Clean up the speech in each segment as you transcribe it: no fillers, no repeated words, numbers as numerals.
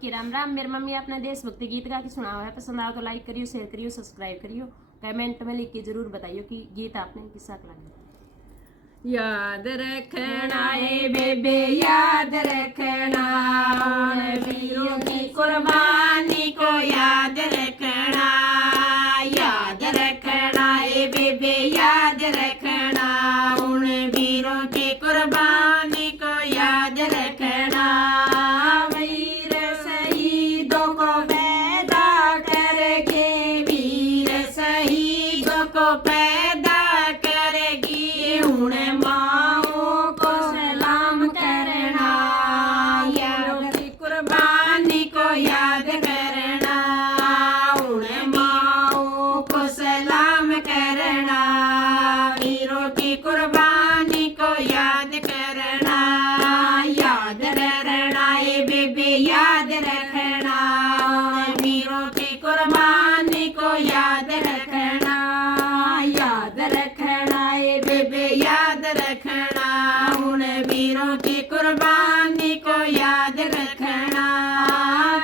की राम राम। मेरी मम्मी अपना देशभक्ति गीत गा के सुना हुआ है, पसंद आओ तो लाइक करियो, शेयर करियो, सब्सक्राइब करियो, कमेंट में लिख के जरूर बताइयो कि गीत आपने किस्सा लगा। याद रखना है बेबे याद रखना, वीरों की कुर्बानी को याद रखना। याद रखना है बेबे याद रखना, उन वीरों की कुर्बानी को याद रखना। वीर शहीदों को पैदा करके, वीर शहीदों को पैदा करेगी, उन माओ को सलाम करना। याद की कुर्बानी को याद करना, उन माओ को सलाम करना। वीरों की कुर्बानी को याद करना। याद रखना ये बेबे याद रखना, वीरों की कुर्बानी को याद रखना। याद रखना ये बेबे याद रखना, उन वीरों की कुर्बानी को याद रखना।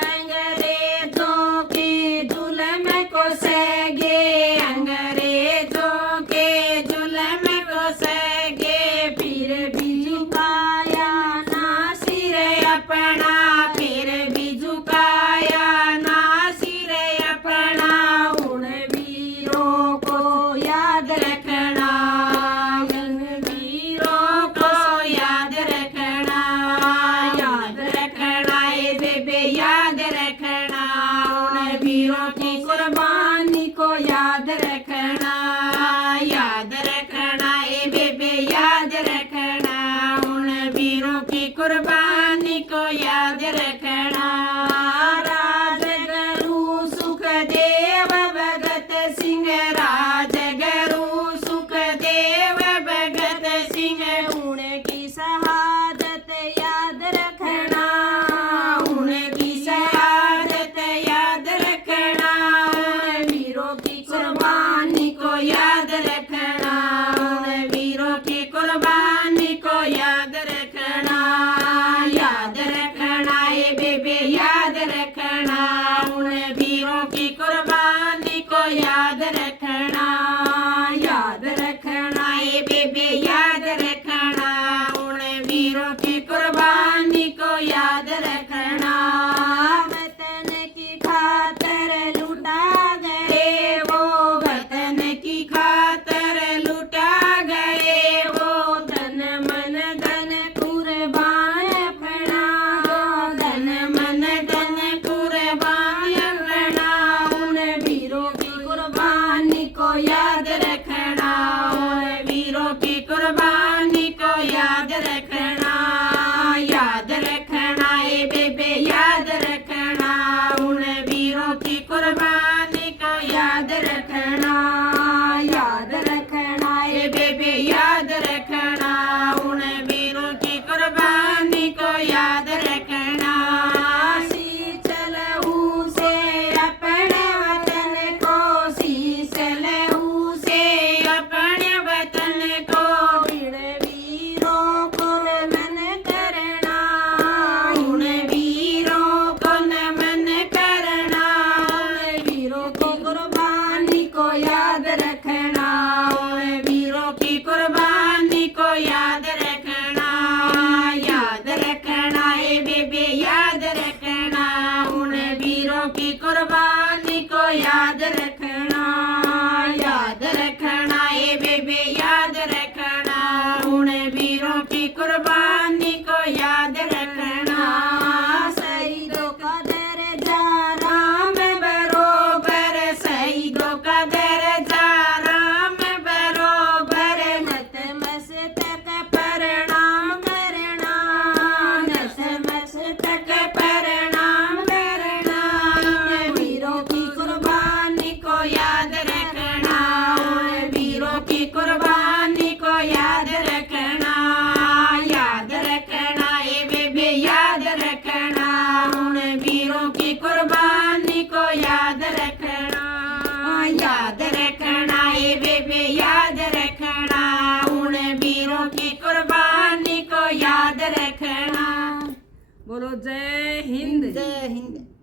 अंग्रेजों के जुल्म को सहे, अंग्रेजों के जुल्म को सहे, फिर भी झुकाया ना सिर अपना, फिर भी झुकाया ना सिर अपना। उन वीरों को याद रखना, उन वीरों को याद रखना। याद रखना ये बेबे याद रखना, उन वीरों की कुर्बानी को याद रखना। याद रखना ये बेबे याद रखना, उन वीरों की कुर्बानी को याद रखना। राजगुरु सुखदेव भगत सिंह, राजगुरु सुखदेव भगत सिंह, उनकी शहादत याद रखना, उनकी शहादत याद रखना। वीरों की कुर्बानी को याद रखना, उन वीरों की कुर्बानी को याद रखना। याद रखना ये बेबे याद रखना, उन वीरों की कुर्बानी को याद रखना। याद रखना ये बेबे याद रखना, उन वीरों की कुर्बानी को याद रखना। वतन की खातर लुटा गए वो, वतन की खातर लुटा गए वो, धन मन धन कुर्बान अपना, धन मन धन कुर्बान अपना। उन वीरों की कुर्बानी को याद रखना, उन वीरों की कुर्बानी को याद रखना। याद रखना ये बेबे याद रखना, उन वीरों की कुर्बानी को याद रखना। याद रखना ये बेबे याद रखना, उन वीरों की कुर्बानी को याद रखना। शीश लहू से अपने वतन को, शीश लहू बोलो जय हिंद। जय हिंद।